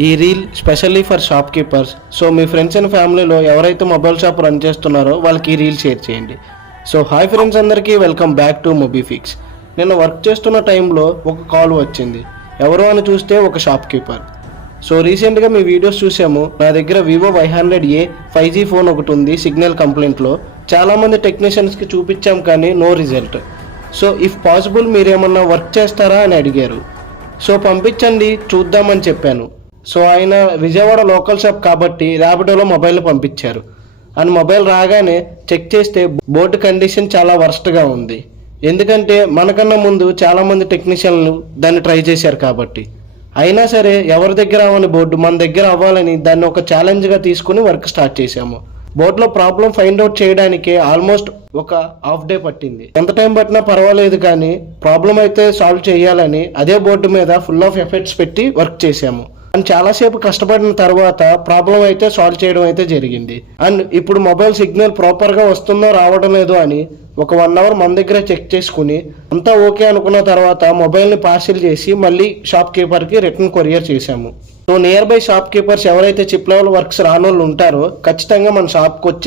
ఈ reel specially for shop keepers. So me friends and ఫ్యామిలీలో ఎవరైతే మొబైల్ షాప్ రన్ చేస్తున్నారో వాళ్ళకి ఈ రీల్ షేర్ చేయండి. సో హాయ్ ఫ్రెండ్స్, అందరికీ వెల్కమ్ బ్యాక్ టు మొబీఫిక్స్. నేను వర్క్ చేస్తున్న టైంలో ఒక కాల్ వచ్చింది. ఎవరు అని చూస్తే ఒక షాప్ కీపర్. సో రీసెంట్గా మీ వీడియోస్ చూసాము. నా దగ్గర వివో Y100A 5G ఫోన్ ఒకటి ఉంది. సిగ్నల్ కంప్లైంట్లో చాలామంది టెక్నీషియన్స్కి చూపించాం కానీ no result. So if possible మీరేమన్నా వర్క్ చేస్తారా అని అడిగారు. సో పంపించండి చూద్దామని చెప్పాను. సో ఆయన విజయవాడ లోకల్ షాప్ కాబట్టి ర్యాపిడోలో మొబైల్ పంపించారు. అండ్ మొబైల్ రాగానే చెక్ చేస్తే బోర్డు కండిషన్ చాలా వర్స్ట్గా ఉంది. ఎందుకంటే మనకన్నా ముందు చాలామంది టెక్నీషియన్లు దాన్ని ట్రై చేశారు కాబట్టి. అయినా సరే ఎవరి దగ్గర అవ్వని బోర్డు మన దగ్గర అవ్వాలని దాన్ని ఒక ఛాలెంజ్గా తీసుకుని వర్క్ స్టార్ట్ చేశాము. బోర్డులో ప్రాబ్లం ఫైండ్ అవుట్ చేయడానికి ఆల్మోస్ట్ ఒక హాఫ్ డే పట్టింది. ఎంత టైం పట్టినా పర్వాలేదు కానీ ప్రాబ్లం అయితే సాల్వ్ చేయాలని అదే బోర్డు మీద ఫుల్ ఆఫ్ ఎఫర్ట్స్ పెట్టి వర్క్ చేశాము. అండ్ చాలాసేపు కష్టపడిన తర్వాత ప్రాబ్లం అయితే సాల్వ్ చేయడం అయితే జరిగింది. అండ్ ఇప్పుడు మొబైల్ సిగ్నల్ ప్రాపర్గా వస్తుందో రావడం లేదో అని ఒక 1 అవర్ మన దగ్గర చెక్ చేసుకుని అంతా ఓకే అనుకున్న తర్వాత మొబైల్ని పార్సిల్ చేసి మళ్ళీ షాప్ కీపర్కి రిటర్న్ కొరియర్ చేశాము. So near by shop keepers ఎవరైతే చిప్ లెవెల్ వర్క్స్ రానోళ్ళు ఉంటారో ఖచ్చితంగా మన షాప్కి వచ్చి